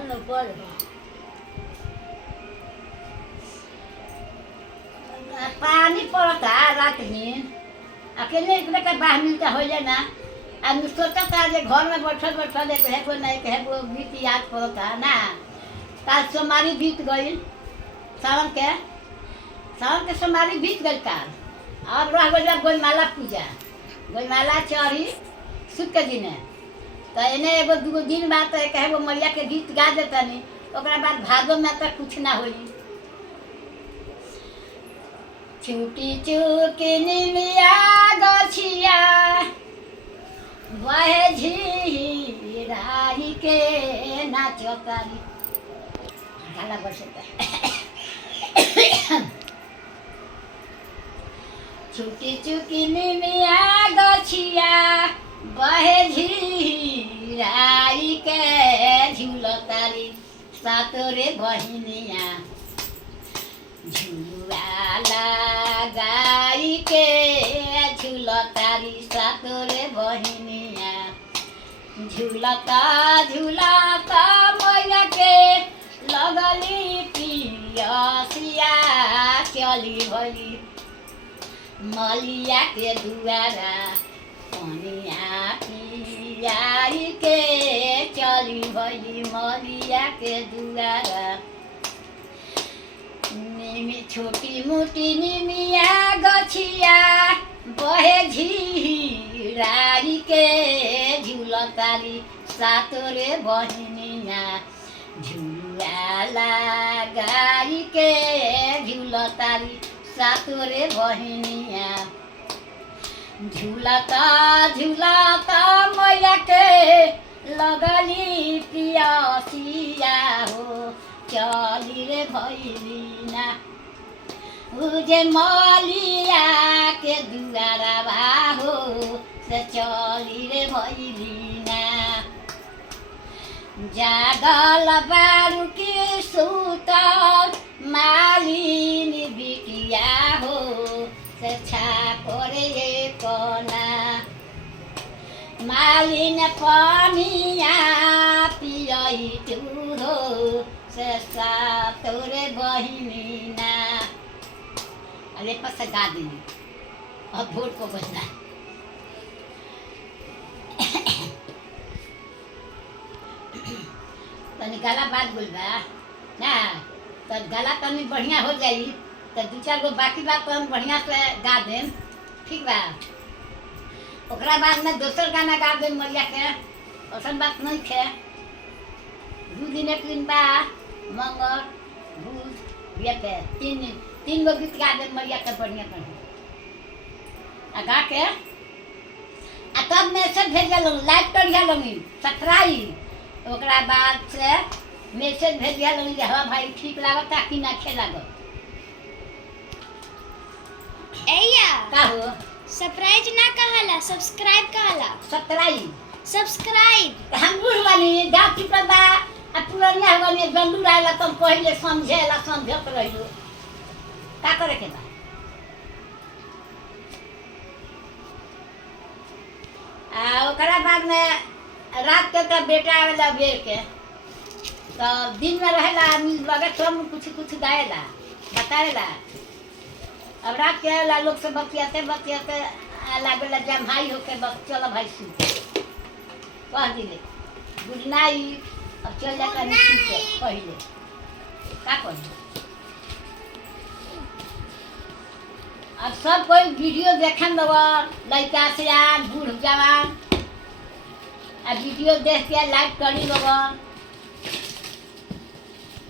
पर पानी पड़ता रात में अकेले इतने का बाहर मिलता हो जाए ना आदमी सोचता था जे घर में बैठल बैठल एक है कोई नहीं कहे वो गीत याद पड़ता ना काल सोमवारी बीत गई सावन के सोमवारी बीत गई काल अब रह गई गोलमाला पूजा गोलमाला चढ़ी सुख के दिन तो इन्हें एगो दूगो दिन बाद तो कहे वो मैया के गीत गा देता नहीं ओकरा बाद भादो में तो कुछ ना होई छुटी चुकी निमिया गछिया वह झीराही के नाचतारी गाना बसता छुटी चुकी निमिया गछिया वह झीराही के झूलतारी सातोरे बहिनिया झुलुआला गाई के झुलतारी सातोरे बहिनिया झुलता झुलता मैया के लगली पियसिया चली भली मलिया के दुआरा पनिया पियाई के चली भली मलिया के दुआरा छोटी मोटी निमिया गछिया बहे झीरारी के झूलतारी सातोरे बहिनिया झुलुआला गाई के झूलतारी सातोरे बहिनिया झूलता झूलता मैया के लगली पियसिया हो चली रे भैलीना उजे मलिया के दुआरा हो से चली रे भैलीना जागल बारू की सुतल मालिनी बिटिया हो से छापरे कोना मालिन पनिया पियई तुरो से सातोरे बहिनीना अरे पस गा देनी अब भोट को बजना तनी गला बात बोलबा ना तो गला तनी बढ़िया हो जाई तो दू चार गो बाकी बात तो हम बढ़िया से गा देम ठीक बा ओकरा बाद में दोसर गाना गा देम मैया के ओसन बात नहीं खे दू दिन एक दिन बा मंगल बुध बियाते तीन गो गीत गा दे मैया के बढ़िया बढ़िया गा के आ तब मैसेज भेजल लाइक करिया लगी सब्सक्राइब ओकरा बाद से मैसेज भेजिया लगी जे हाँ भाई ठीक लागता कि ना खे लागत एया का हो सरप्राइज ना कहला सब्सक्राइब कहला सब्सक्राइब हम बुढ़ वाली गाँव की बा आ पुरनिया वाली गंदू रहला तुम पहले समझेला समझत रहियो का करे के बा आ ओकरा बाद में रात के तो बेटा आवेला बेर के तो दिन में रहेला आदमी लगे सब कुछ कुछ गाएला बताएला अब रात के आवेला लोग से बतियाते बतियाते लागेला जमाई होके बस चलो भाई सू कह दिले गुड नाइट अब चल जाता नहीं पहले का कही अब सब कोई वीडियो देखे लगन लड़का से बूढ़ जवान आ वीडियो देख के लाइक करी लगन